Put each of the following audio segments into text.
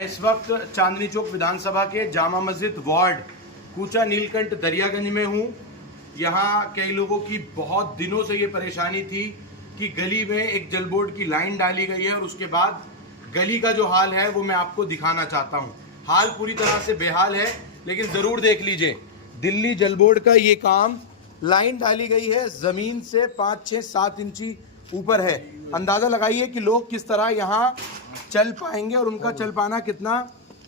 इस वक्त चांदनी चौक विधानसभा के जामा मस्जिद वार्ड कूचा नीलकंठ दरियागंज में हूँ। यहाँ कई लोगों की बहुत दिनों से ये परेशानी थी कि गली में एक जल बोर्ड की लाइन डाली गई है और उसके बाद गली का जो हाल है वो मैं आपको दिखाना चाहता हूँ। हाल पूरी तरह से बेहाल है, लेकिन ज़रूर देख लीजिए। दिल्ली जल बोर्ड का ये काम, लाइन डाली गई है ज़मीन से 5, 6, 7 इंची ऊपर है। अंदाज़ा लगाइए कि लोग किस तरह यहाँ चल पाएंगे और उनका चल पाना कितना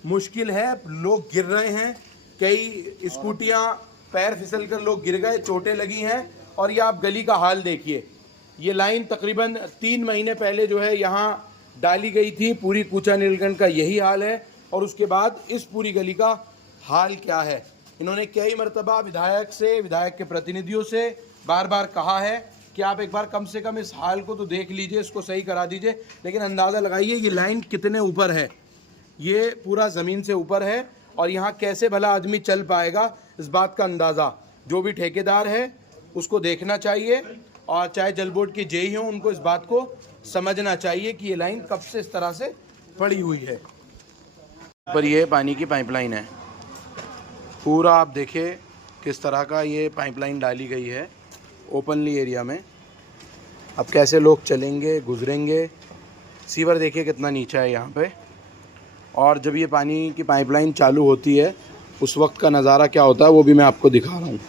मुश्किल है। लोग गिर रहे हैं, कई स्कूटियाँ पैर फिसल कर लोग गिर गए, चोटें लगी हैं। और ये आप गली का हाल देखिए। ये लाइन तकरीबन 3 महीने पहले जो है यहाँ डाली गई थी। पूरी कूचा नीलकंठ का यही हाल है और उसके बाद इस पूरी गली का हाल क्या है। इन्होंने कई मरतबा विधायक के प्रतिनिधियों से बार बार कहा है कि आप एक बार कम से कम इस हाल को तो देख लीजिए, इसको सही करा दीजिए। लेकिन अंदाज़ा लगाइए ये लाइन कितने ऊपर है। ये पूरा ज़मीन से ऊपर है और यहाँ कैसे भला आदमी चल पाएगा, इस बात का अंदाज़ा जो भी ठेकेदार है उसको देखना चाहिए। और चाहे जल बोर्ड के जेई हों, उनको इस बात को समझना चाहिए कि ये लाइन कब से इस तरह से पड़ी हुई है। पर ये पानी की पाइपलाइन है, पूरा आप देखें किस तरह का ये पाइपलाइन डाली गई है ओपनली एरिया में। अब कैसे लोग चलेंगे, गुजरेंगे। सीवर देखिए कितना नीचा है यहाँ पे। और जब ये पानी की पाइपलाइन चालू होती है उस वक्त का नज़ारा क्या होता है वो भी मैं आपको दिखा रहा हूँ।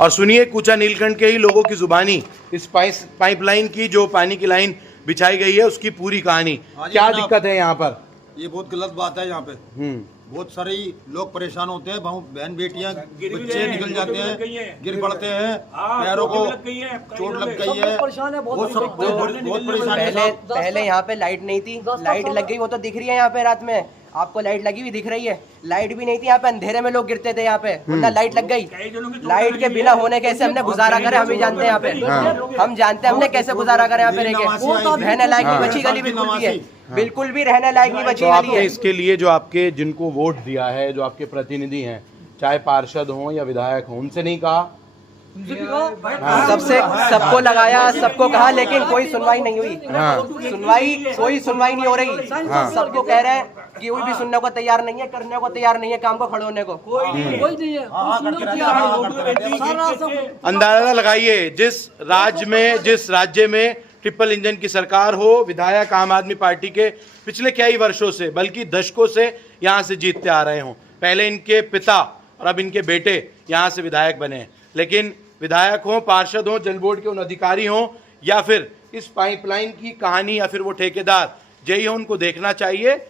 और सुनिए कूचा नीलकंठ के ही लोगों की ज़ुबानी, इस पाइपलाइन की जो पानी की लाइन बिछाई गई है उसकी पूरी कहानी। क्या दिक्कत है यहाँ पर? ये बहुत गलत बात है। यहाँ पे बहुत सारे लोग परेशान होते हैं, बहन बेटियां बच्चे निकल जाते हैं, गिर पड़ते हैं, पैरों को चोट लग गई है। बहुत परेशानी। पहले यहाँ पे लाइट नहीं थी, लाइट लग गई, वो तो दिख रही है। यहाँ पे रात में आपको लाइट लगी हुई दिख रही है। लाइट भी नहीं थी यहाँ पे, अंधेरे में लोग गिरते थे यहाँ पे, वरना लाइट लग गई। लाइट के बिना होने कैसे हमने गुजारा करे, हम ही जानते हैं। यहाँ पे हम जानते हैं हमने कैसे गुजारा करे यहाँ पे रह के। रहने लायक नहीं बची गली, बिल्कुल भी है, बिल्कुल भी रहने लायक नहीं बची गली है। इसके लिए जो आपके जिनको वोट दिया है, जो आपके प्रतिनिधि हैं, चाहे पार्षद हों या विधायक हों, उनसे नहीं कहा? सबको लगाया, सबको कहा, लेकिन कोई सुनवाई नहीं हुई। कोई सुनवाई नहीं हो रही। सबको कह रहे हैं कि कोई भी सुनने को तैयार नहीं है, करने को तैयार नहीं है, काम को खड़े होने को कोई नहीं है। अंदाजा लगाइए, जिस राज्य में ट्रिपल इंजन की सरकार हो, विधायक आम आदमी पार्टी के पिछले कई वर्षों से बल्कि दशकों से यहाँ से जीतते आ रहे हों। पहले इनके पिता और अब इनके बेटे यहाँ से विधायक बने। लेकिन विधायक हों, पार्षद हों, जल बोर्ड के उन अधिकारी हों या फिर इस पाइपलाइन की कहानी या फिर वो ठेकेदार जेई हों, उनको देखना चाहिए